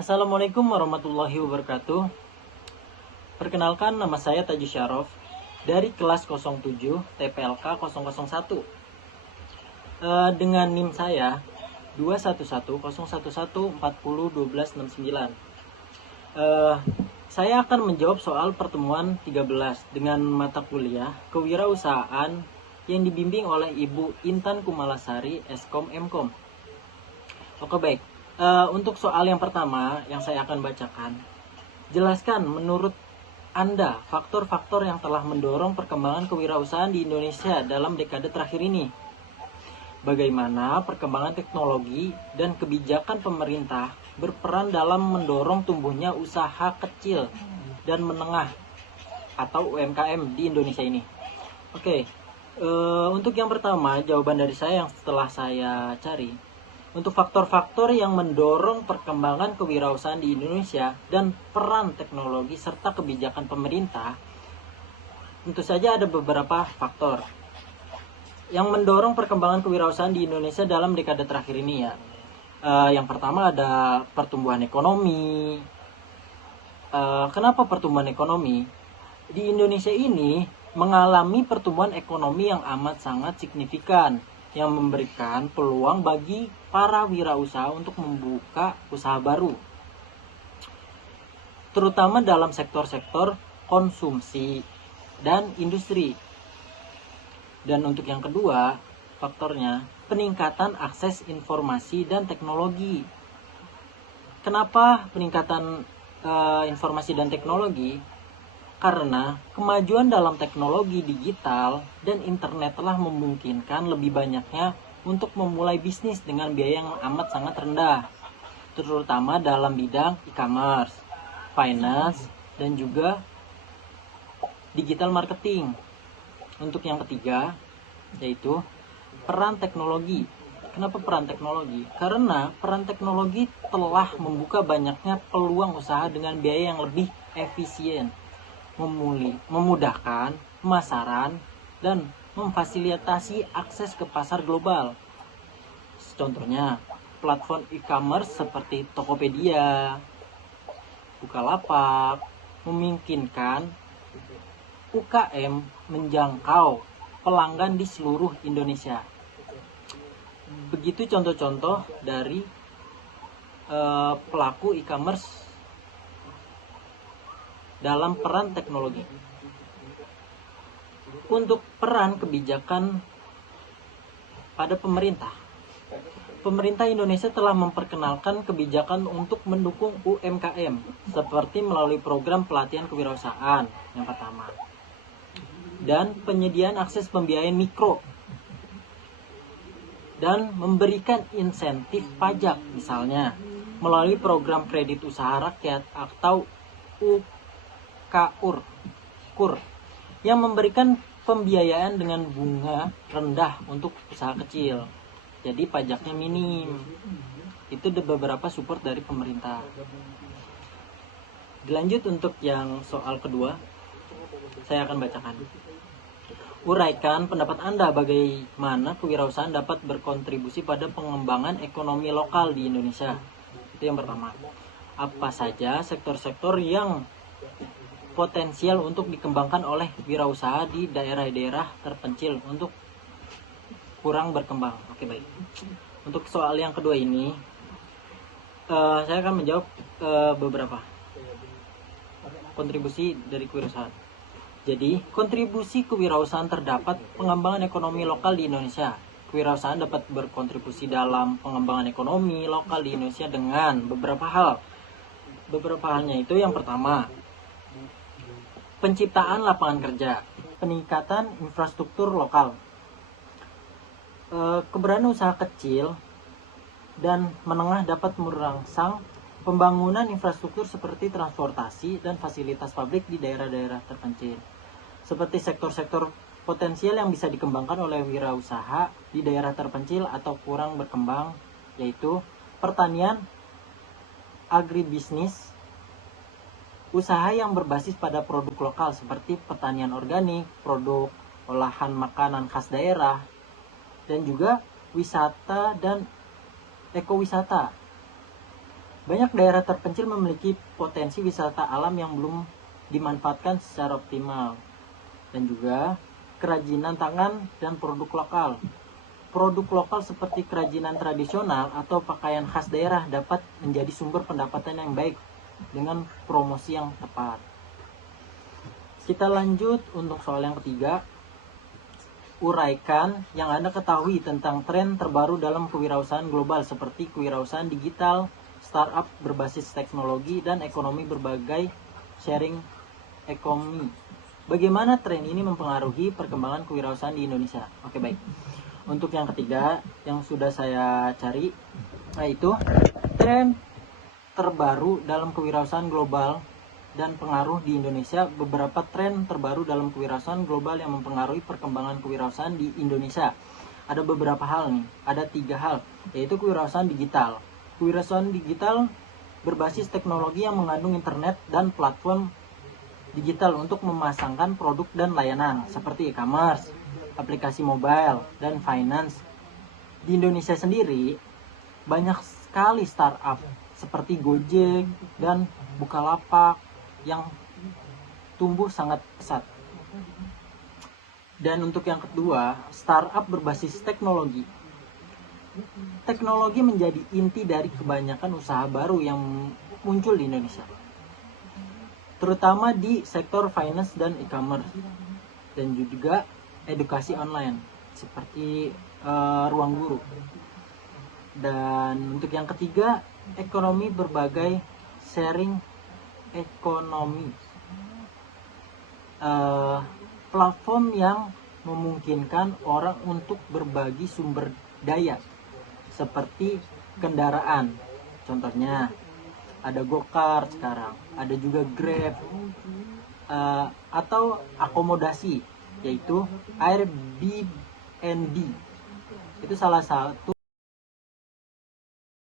Assalamualaikum warahmatullahi wabarakatuh. Perkenalkan, nama saya Taji Syarof dari kelas 07 TPLK 001. Dengan NIM saya 211011401269. Saya akan menjawab soal pertemuan 13 dengan mata kuliah Kewirausahaan yang dibimbing oleh Ibu Intan Kumalasari, Eskom Mkom. Oke, baik. Untuk soal yang pertama yang saya akan bacakan, jelaskan menurut Anda faktor-faktor yang telah mendorong perkembangan kewirausahaan di Indonesia dalam dekade terakhir ini. Bagaimana perkembangan teknologi dan kebijakan pemerintah berperan dalam mendorong tumbuhnya usaha kecil dan menengah atau UMKM di Indonesia ini. Oke, untuk yang pertama, jawaban dari saya yang setelah saya cari, untuk faktor-faktor yang mendorong perkembangan kewirausahaan di Indonesia dan peran teknologi serta kebijakan pemerintah, tentu saja ada beberapa faktor yang mendorong perkembangan kewirausahaan di Indonesia dalam dekade terakhir ini ya. Yang pertama ada pertumbuhan ekonomi. Kenapa pertumbuhan ekonomi? Di Indonesia ini mengalami pertumbuhan ekonomi yang amat sangat signifikan, yang memberikan peluang bagi para wirausaha untuk membuka usaha baru, terutama dalam sektor-sektor konsumsi dan industri. Dan untuk yang kedua, faktornya peningkatan akses informasi dan teknologi. Kenapa peningkatan informasi dan teknologi? Karena kemajuan dalam teknologi digital dan internet telah memungkinkan lebih banyaknya untuk memulai bisnis dengan biaya yang amat sangat rendah, terutama dalam bidang e-commerce, finance, dan juga digital marketing. Untuk yang ketiga, yaitu peran teknologi. Kenapa peran teknologi? Karena peran teknologi telah membuka banyaknya peluang usaha dengan biaya yang lebih efisien, memudahkan pemasaran, dan memfasilitasi akses ke pasar global. Contohnya, platform e-commerce seperti Tokopedia, Bukalapak memungkinkan UKM menjangkau pelanggan di seluruh Indonesia. Begitu contoh-contoh dari pelaku e-commerce dalam peran teknologi. Untuk peran kebijakan pada pemerintah, pemerintah Indonesia telah memperkenalkan kebijakan untuk mendukung UMKM seperti melalui program pelatihan kewirausahaan yang pertama, dan penyediaan akses pembiayaan mikro, dan memberikan insentif pajak, misalnya melalui program kredit usaha rakyat atau UKUR, yang memberikan pembiayaan dengan bunga rendah untuk usaha kecil. Jadi pajaknya minim. Itu beberapa support dari pemerintah. Dilanjut untuk yang soal kedua, saya akan bacakan. Uraikan pendapat Anda bagaimana kewirausahaan dapat berkontribusi pada pengembangan ekonomi lokal di Indonesia. Itu yang pertama. Apa saja sektor-sektor yang potensial untuk dikembangkan oleh wirausaha di daerah-daerah terpencil untuk kurang berkembang. Oke, baik. Untuk soal yang kedua ini, saya akan menjawab beberapa kontribusi dari kewirausahaan. Jadi, kontribusi kewirausahaan terdapat pengembangan ekonomi lokal di Indonesia. Kewirausahaan dapat berkontribusi dalam pengembangan ekonomi lokal di Indonesia dengan beberapa hal. Beberapa halnya itu yang pertama, penciptaan lapangan kerja, peningkatan infrastruktur lokal, keberadaan usaha kecil dan menengah dapat merangsang pembangunan infrastruktur seperti transportasi dan fasilitas publik di daerah-daerah terpencil. Seperti sektor-sektor potensial yang bisa dikembangkan oleh wirausaha di daerah terpencil atau kurang berkembang, yaitu pertanian, agribisnis, usaha yang berbasis pada produk lokal seperti pertanian organik, produk olahan makanan khas daerah, dan juga wisata dan ekowisata. Banyak daerah terpencil memiliki potensi wisata alam yang belum dimanfaatkan secara optimal. Dan juga kerajinan tangan dan produk lokal. Produk lokal seperti kerajinan tradisional atau pakaian khas daerah dapat menjadi sumber pendapatan yang baik dengan promosi yang tepat. Kita lanjut untuk soal yang ketiga. Uraikan yang Anda ketahui tentang tren terbaru dalam kewirausahaan global seperti kewirausahaan digital, startup berbasis teknologi, dan ekonomi berbagai sharing ekonomi. Bagaimana tren ini mempengaruhi perkembangan kewirausahaan di Indonesia? Oke, baik. Untuk yang ketiga yang sudah saya cari, yaitu tren terbaru dalam kewirausahaan global dan pengaruh di Indonesia. Beberapa tren terbaru dalam kewirausahaan global yang mempengaruhi perkembangan kewirausahaan di Indonesia. Ada beberapa hal nih, ada 3 hal, yaitu kewirausahaan digital. Kewirausahaan digital berbasis teknologi yang mengandung internet dan platform digital untuk memasangkan produk dan layanan seperti e-commerce, aplikasi mobile, dan finance. Di Indonesia sendiri, banyak sekali startup seperti Gojek dan Bukalapak yang tumbuh sangat pesat. Dan untuk yang kedua, startup berbasis teknologi. Teknologi menjadi inti dari kebanyakan usaha baru yang muncul di Indonesia, terutama di sektor finance dan e-commerce, dan juga edukasi online seperti ruang guru. Dan untuk yang ketiga, ekonomi berbagai sharing ekonomi, platform yang memungkinkan orang untuk berbagi sumber daya seperti kendaraan. Contohnya ada Gokart sekarang, ada juga Grab, atau akomodasi yaitu Airbnb. Itu salah satu